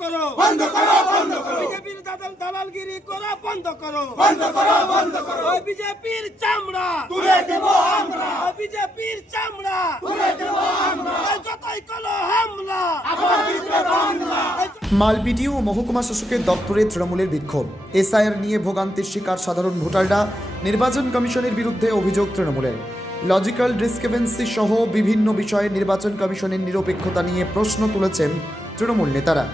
করো, বিজেপির দালালগিরি করা বন্ধ করো, ওই বিজেপির চামড়া তুলে দেব আমরা, ওই বিজেপির চামড়া তুলে দেব আমরা, যতই করো হামলা আবার জিতবে বাংলা। মালবিডিও ও মহকুমা শাসকের দপ্তরে তৃণমূলের বিক্ষোভ। এসআইআর নিয়ে ভোগান্তির শিকার সাধারণ ভোটাররা, নির্বাচন কমিশনের বিরুদ্ধে অভিযোগ তৃণমূলের। লজিক্যাল ডিসক্রিপেন্সি সহ বিভিন্ন বিষয়ে নির্বাচন কমিশনের নিরপেক্ষতা নিয়ে প্রশ্ন তুলেছেন তৃণমূল নেতারা।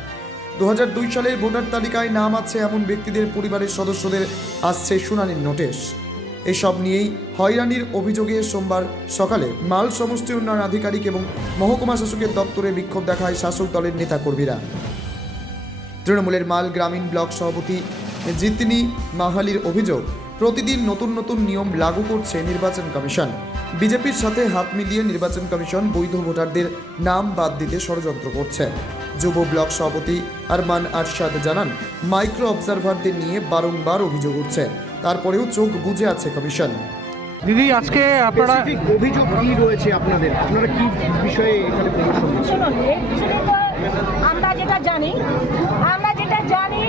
2002 সালের ভোটার তালিকায় নাম আছে এমন ব্যক্তিদের পরিবারের সদস্যদের আসছে শুনানির নোটিশ। এসব নিয়েই হয়রানির অভিযোগে সোমবার সকালে মাল সমষ্টি উন্নয়ন আধিকারিক এবং মহকুমা শাসকের দপ্তরে বিক্ষোভ দেখায় শাসক দলের নেতাকর্মীরা। তৃণমূলের মাল গ্রামীণ ব্লক সভাপতি জিতনি মাহালির অভিযোগ, প্রতিদিন নতুন নতুন নিয়ম লাগু করছে নির্বাচন কমিশন। বিজেপির সাথে হাত মিলিয়ে নির্বাচন কমিশন বৈধ ভোটারদের নাম বাদ দিতে ষড়যন্ত্র করছে। যুব ব্লক সভাপতি আরমান আরশাদ জানান, মাইক্রো অবজারভারদের নিয়ে বারংবার অভিযোগ উঠছে, তারপরেও চোখ বুজে আছে কমিশন। দিদি, আজকে আপনারা অভিযোগ কি রয়েছে আপনাদের, আপনারা কি বিষয়ে এখানে প্রদর্শন করছেন? শুনুন, এই বিষয়ে তো আমরা যেটা জানি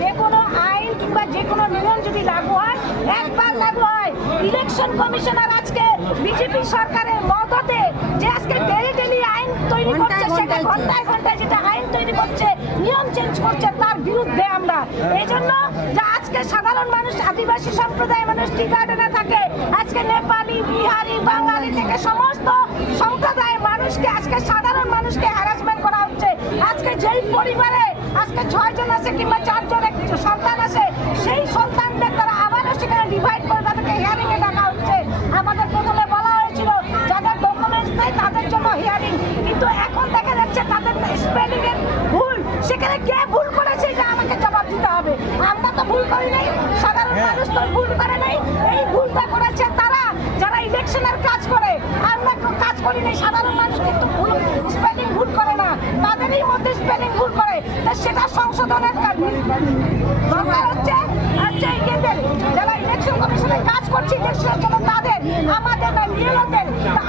যে কোনো আইন কিংবা যে কোনো নিয়ম যদি লাগু হয়, একবার লাগু হয়। ইলেকশন কমিশনার আজকে বিজেপি সরকারের মদতে যে আজকে ডেলি আইন তৈরি করছে, সেটা ঘন্টায় ঘন্টায় যেটা আইন তৈরি করছে, নিয়ম চেঞ্জ করছে, তার বিরুদ্ধে আমরা। এই জন্য যে আজকে সাধারণ মানুষ, আদিবাসী সম্প্রদায়ের মানুষ টি গার্ডেনে থাকে, আজকে নেপালি, বিহারি, বাঙালি থেকে সমস্ত সম্প্রদায়ের মানুষকে, আজকে সাধারণ মানুষকে হ্যারাসমেন্ট করা হচ্ছে। আজকে যেই পরিবারে আজকে 6 জন আছে কিংবা 4 জন সন্তান আছে, সেই সন্তানদের তারা আবারও সেখানে ডিভাইড করে তাদেরকে হিয়ারিং এ ডাকা হচ্ছে। আমাদের প্রথমে বলা হয়েছিল যাদের ডকুমেন্টস নেই তাদের জন্য হিয়ারিং, কিন্তু এখন দেখা যাচ্ছে তাদের স্পেলিং এর ভুল। সেখানে কে ভুল করেছে এটা আমাকে জবাব দিতে হবে। আমরা তো ভুল করি নাই, সাধারণ মানুষ তো ভুল করে নাই। এই ভুলটা করেছে তারা যারা ইলেকশনের কাজ করে, আমরা কাজ করি নাই। সাধারণ মানুষ কিন্তু স্পেলিং ভুল করে না, তাদেরই মধ্যে স্পেলিং ভুল করে, সেটা সংশোধনের কাজ দরকার হচ্ছে। এদের যারা ইলেকশন কমিশনের কাজ করছে ইলেকশনের জন্য, তাদের আমাদের নিয়মদের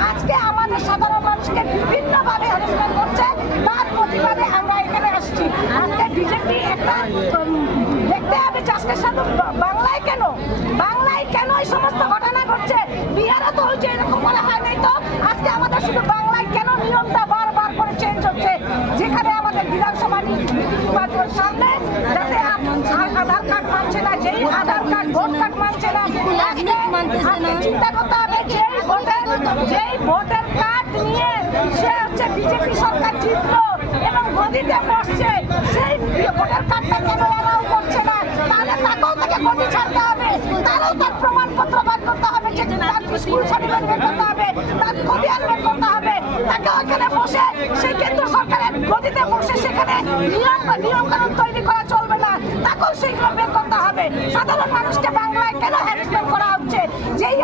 আজকে আমাদের সাধারণ মানুষকে বিভিন্নভাবে হ্যারাসমেন্ট করছে, তার প্রতিবাদে আমরা এখানে আসছি। আজকে বিজেপি একটা দেখতে হবে যে আজকে শুধু বাংলায় কেন এই সমস্ত ঘটনা ঘটছে। বিহারে তো হচ্ছে এরকম বলা হয় নাই, তো আজকে আমাদের শুধু বাংলায় কেন নিয়মটা বারবার করে চেঞ্জ হচ্ছে, যেখানে আমাদের বিধানসভা নির্বাচনের সামনে যাতে আধার কার্ড মানছে না, যেই আধার কার্ড ভোট কার্ড মানছে না, আজকে চিন্তা করতে হবে যেই ভোটার কার্ড নিয়ে সে হচ্ছে বিজেপি সরকার জিতলো এবং গদিতে বসছে, সেই ভোটার কার্ডটা কেন অ্যালাউ করছে না, তাহলে তাকেও তাকে গদি ছাড়তে হবে, তারও তার প্রমাণপত্র বার করতে হবে, যে তার স্কুল সার্টিফিকেট বের করতে হবে, তার গদি বের করতে হবে, তাকে ওখানে বসে সেই কেন্দ্র সরকারের গদিতে বসে সেখানে নিয়ম কানুন তৈরি করা চলবে না, তাকেও সেইগুলো বের করতে হবে। সাধারণ মানুষকে বাংলায় কেন হ্যারাসমেন্ট করা হচ্ছে? যেই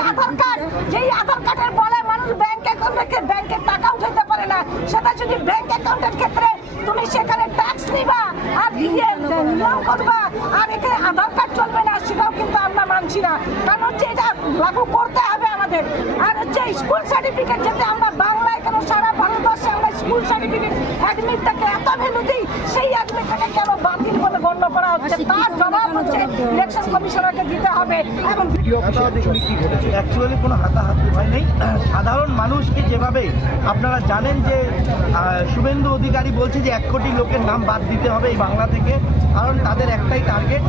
আধার কার্ডের বলে মানুষ ব্যাংক অ্যাকাউন্ট রেখে ব্যাংকের টাকা উঠাতে পারে না, সেটা যদি ব্যাংক অ্যাকাউন্টের ক্ষেত্রে তুমি সেখানে ট্যাক্স নিবা আর নিয়ম করবা, আর এখানে আধার কার্ড চলবে না, সেটাও কিন্তু আমরা মানছি না। কারণ হচ্ছে এটা লাগু করতে হবে আমাদের। আর হচ্ছে স্কুল সার্টিফিকেট, যাতে আমরা বাংলায় কেন সারা ভারতবর্ষে আমরা স্কুল সার্টিফিকেট অ্যাডমিটটাকে এত ভ্যালু দিই, সেই অ্যাডমিটটাকে কেন বাতিল বলে গণ্য করা হচ্ছে, তার জবাব হচ্ছে ইলেকশন কমিশনারকে দিতে হবে। এবং অ্যাকচুয়ালি কোনো হাতাহাতি হয় নাই। সাধারণ মানুষকে যেভাবে আপনারা জানেন যে শুভেন্দু অধিকারী বলছে যে 1 কোটি লোকের নাম বাদ দিতে হবে এই বাংলা থেকে, কারণ তাদের একটাই টার্গেট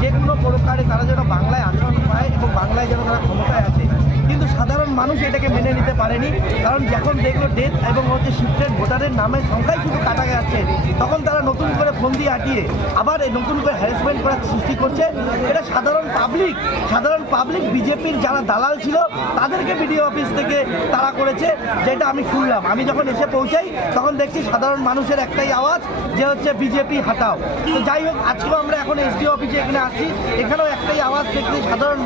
যে কোনো প্রকারে তারা যেন বাংলায় আসন পায় এবং বাংলায় যেন তারা ক্ষমতায় আসে। কিন্তু সাধারণ মানুষ এটাকে মেনে নিতে পারেনি, কারণ যখন দেখলো ডেথ এবং শিফটেড ভোটারের নামের সংখ্যাই শুধু কাটা যাচ্ছে, তখন তারা নতুন করে ফোন দিয়ে আটিয়ে আবার এই নতুন করে হ্যারাসমেন্ট করার সৃষ্টি করছে। এটা সাধারণ পাবলিক বিজেপির যারা দালাল ছিল তাদেরকে বিডিও অফিস থেকে তারা করেছে, যেটা আমি শুনলাম। আমি যখন এসে পৌঁছাই তখন দেখছি সাধারণ মানুষের একটাই আওয়াজ যে হচ্ছে বিজেপি হাটাও। তো যাই হোক, আজকেও আমরা এখন এসডিও অফিসে এখানে আসছি, এখানেও একটাই আওয়াজ দেখছি সাধারণ